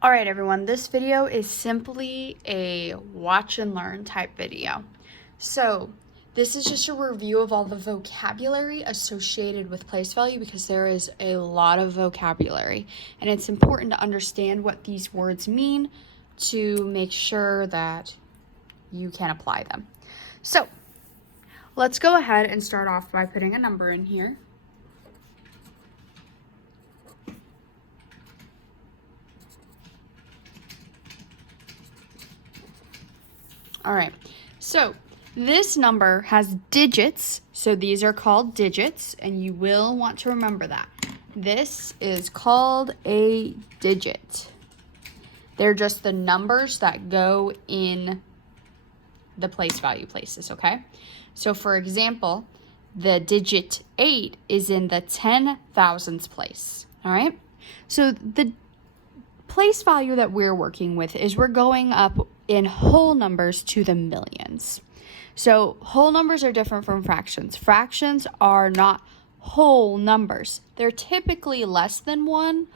All right, everyone, this video is simply a watch and learn type video. So this is just a review of all the vocabulary associated with place value because there is a lot of vocabulary and it's important to understand what these words mean to make sure that you can apply them. So let's go ahead and start off by putting a number in here. All right, so this number has digits, so these are called digits, and you will want to remember that. This is called a digit. They're just the numbers that go in the place value places, okay? So for example, the digit 8 is in the 10,000s place, all right? So the place value that we're working with is we're going up in whole numbers to the millions. So whole numbers are different from fractions. Fractions are not whole numbers. They're typically less than one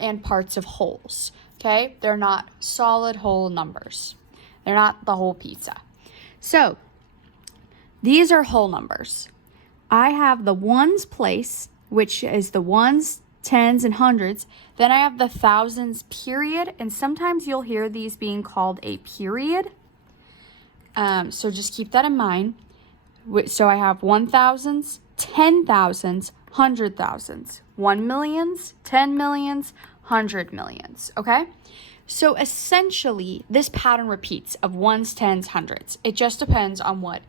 and parts of wholes, okay? They're not solid whole numbers. They're not the whole pizza. So these are whole numbers. I have the ones place, which is the ones, tens, and hundreds. Then I have the thousands period, and sometimes you'll hear these being called a period. So just keep that in mind. So I have 1,000s, 10,000s, 100,000s, 1 millions, 10 millions, 100 millions, okay? So essentially, this pattern repeats of ones, tens, hundreds. It just depends on what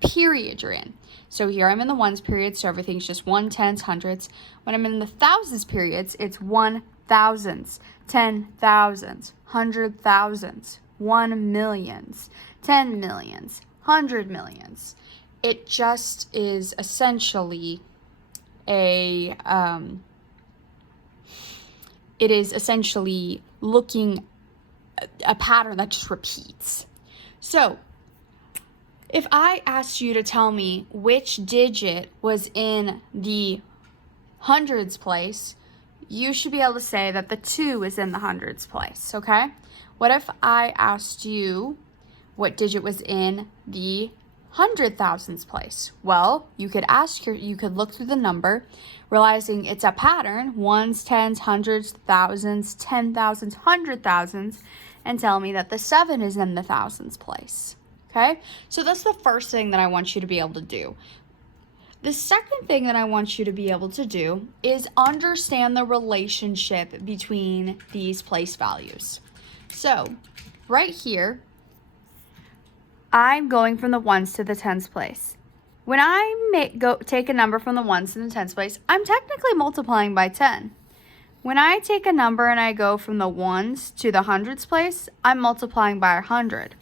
period you're in. So here I'm in the ones period, so everything's just 1, tens, hundreds. When I'm in the thousands periods, it's 1,000s, 10,000s, 100,000s, 1 millions, 10 millions, 100 millions. It just is essentially it is essentially looking a pattern that just repeats. So if I asked you to tell me which digit was in the hundreds place, you should be able to say that the 2 is in the hundreds place, okay? What if I asked you what digit was in the 100,000s place? Well, you could look through the number, realizing it's a pattern, ones, tens, hundreds, thousands, 10,000s, 100,000s, and tell me that the 7 is in the thousands place. Okay, so that's the first thing that I want you to be able to do. The second thing that I want you to be able to do is understand the relationship between these place values. So right here, I'm going from the ones to the tens place. When I take a number from the ones to the tens place, I'm technically multiplying by 10. When I take a number and I go from the ones to the hundreds place, I'm multiplying by 100.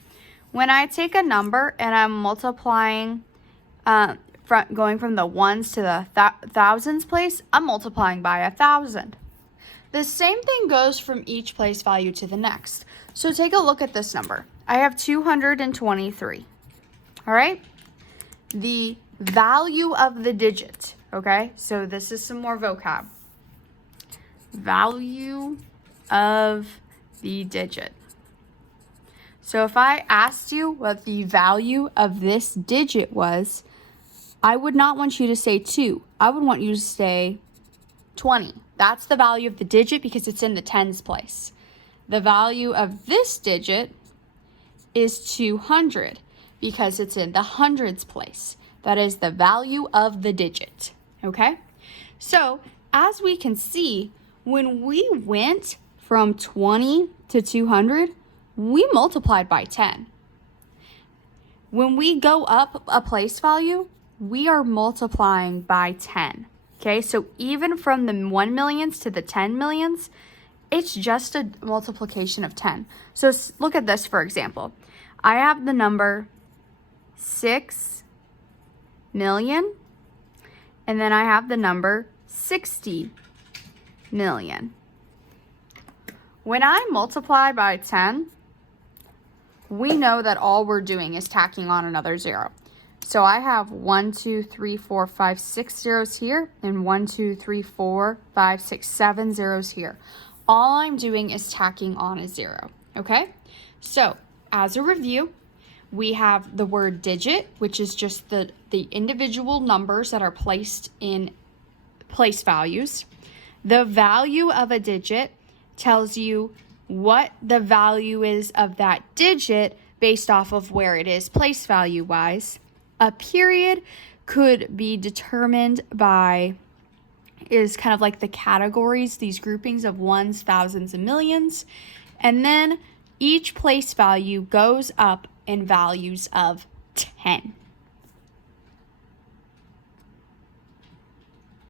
When I take a number and I'm multiplying, going from the ones to the thousands place, I'm multiplying by 1,000. The same thing goes from each place value to the next. So take a look at this number. I have 223, all right? The value of the digit, okay? So this is some more vocab. Value of the digit. So if I asked you what the value of this digit was, I would not want you to say 2. I would want you to say 20. That's the value of the digit because it's in the tens place. The value of this digit is 200 because it's in the hundreds place. That is the value of the digit, okay? So as we can see, when we went from 20 to 200, we multiplied by 10. When we go up a place value, we are multiplying by 10. Okay, so even from the 1 millions to the 10 millions, it's just a multiplication of 10. So look at this, for example. I have the number 6 million, and then I have the number 60 million. When I multiply by 10, we know that all we're doing is tacking on another 0. So I have 1, 2, 3, 4, 5, 6 zeros here, and 1, 2, 3, 4, 5, 6, 7 zeros here. all I'm doing is tacking on a 0, okay? So, as a review, we have the word digit, which is just the individual numbers that are placed in place values. The value of a digit tells you what the value is of that digit based off of where it is place value wise. A period could be determined by, is kind of like the categories, these groupings of ones, thousands, and millions. And then each place value goes up in values of 10.